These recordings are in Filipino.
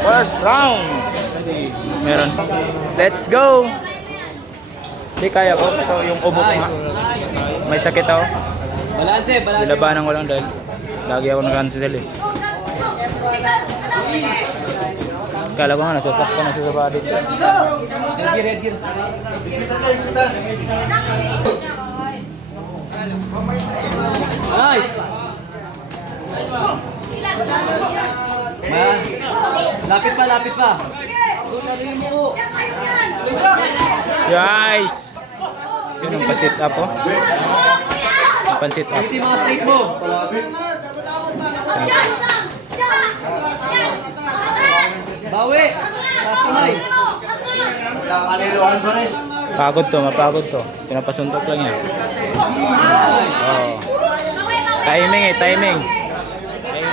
First round. Meron. Let's go. Hindi kaya ko. So yung ubo ko nga. May sakit ako. Balanse, balanse. Nilabanan ko lang dahil lagi ako nag-cancel eh. Kala ko nga nasasaktan na siya sa body. Headgear, headgear. Nice! Ma, lapit pa, lapit pa. Guys! Yun ang pa-sit up oh. Pa-sit up. Ito mga straight mo. Bawi! Taas kamay. Canelo Alvarez. Pagod to, mapagod to. Pinapasuntok lang yan. Oh. Timing eh, timing.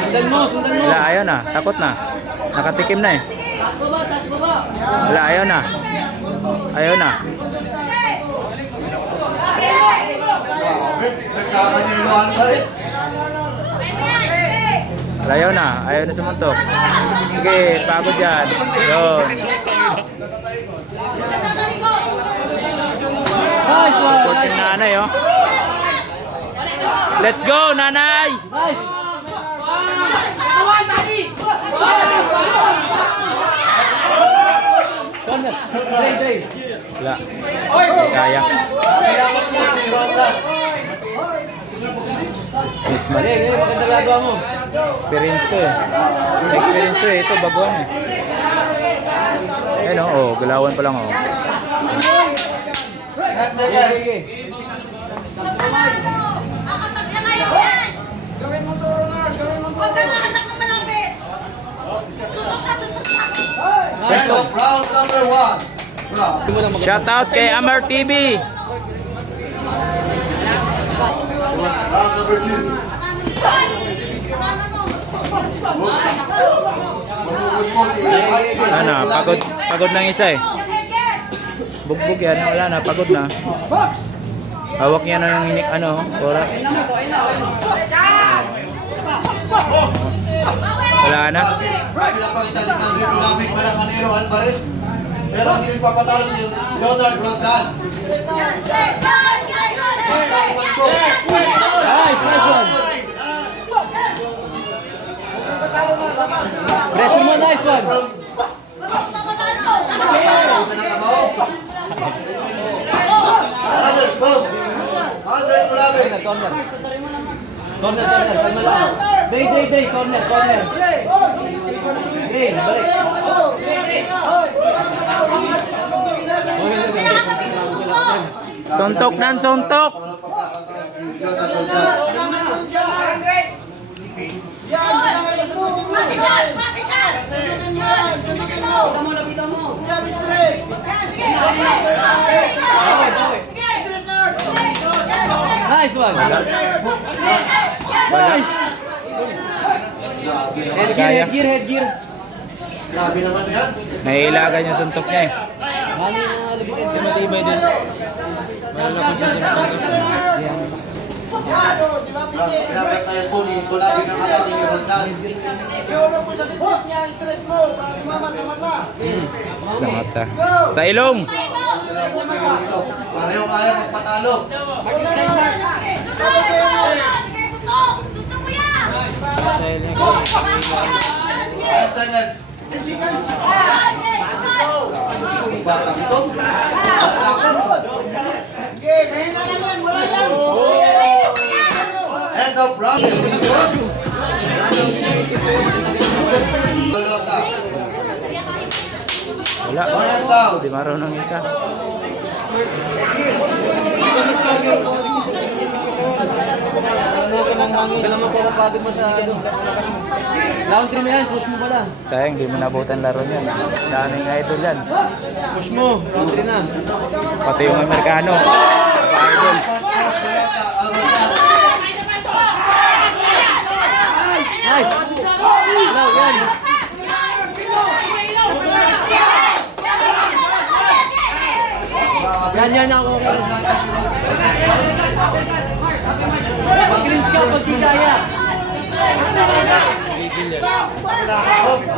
Sundan mo, sundan mo. Wala, ayaw na. Takot na. Nakatikim na eh. Wala, ayaw na. Ayaw na. Ayaw na. Ayaw na sumuntok. Sige, pagod yan. Yun. Nice one! Support yung nanay oh. Let's go, nanay! Wala. Kaya. Gagawa mo. Experience to eh. Experience to eh. Ito, baguhan eh. Ayun oh, oh, galawan pa lang oh. Sige, sige. Gawin mo to, Ronald. Gawin mo to. Huwag kang makatak na malapit. Suntok ka, suntok ka. Mag- Shout out kay Amar TV. Round Ano, pagod, pagod ng isa eh. Bugbog yan, wala na, pagod na. Hawak niya na ng ini- ano, oras. Wala na. Na pang isa ng dynamic pa ng Alvarez. Pero hindi nagpapatalo si Leonard Roldan. Nice, nice one. Pressure mo, nice one. Another boom. Andre Tulabe. Corner, corner. Corner, corner. Kalma lang. Dre, Dre, Dre. Corner, corner. Dre, balik. Suntok nan, suntok. Walang pagkakataon si Leonard Roldan. Nice one. Nice. Headgear, headgear, headgear. Grabe naman yan. Naiilagan yung suntok niya eh. Mali na labitin. Hindi matibay din. Malalapit na din ang Pinabantayan po ni Tulabe ng ating ni Roldan. Iulo po sa dibdib niya, straight mo, para lumama sa mata. Sa mata. Sa ilong. Pareho kaya magpatalo. Five seconds. Batang ito. Okay, mahina lang yan, wala yan. Of round. Dolosa. Wala. Sound. Hindi marunong isa. 3 na yan, push mo pala. Sayang, di mo nabutan laro niyan. Daming idol yan. Push mo, 3 na. Pati yung Amerikano. Pa-idol. Ganyan ako. Pag-cringe ka, pag-disaya.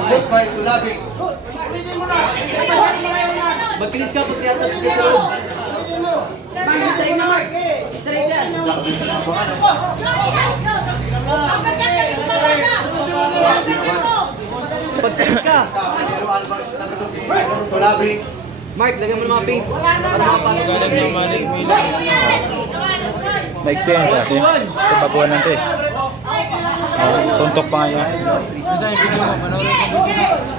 Good fight to loving. Mag-cringe ka, pag-siyasa. Mag-straight na heart. Straight ka. Pag-cringe ka. Pag-cringe ka. Pag-cringe ka. Mark, lagyan mo ng mga pink. Para makapasok. May experience kasi. Baguhan lang to eh. Oh, suntok pa ngayon.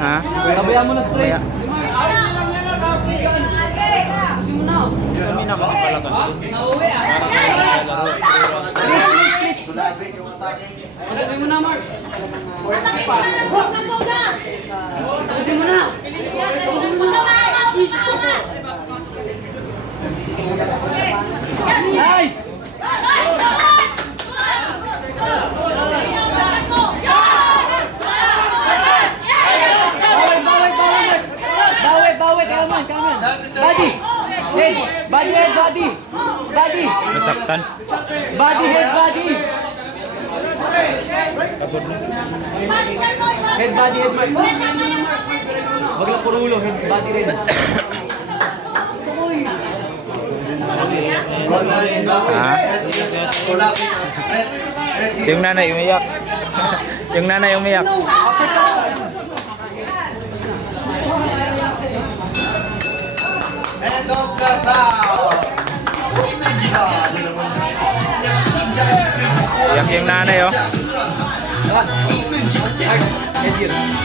Ha? Sabayan mo na straight. Maya. To Labing yung atake. Nice! Baway, baway, baway, Mark. Baway, baway, kaman, kaman. Body. Head, body, head, body. Body, Nasaktan. body, head, body. Head, body, head, Mark. Wag lang puro ulo, head, body rin. Roldan Labing. Ha? To Labing. Red. Red. Yung nanay umiyak. yung nanay umiyak. End of the bout. Iyak yung nanay oh. Mark, head here.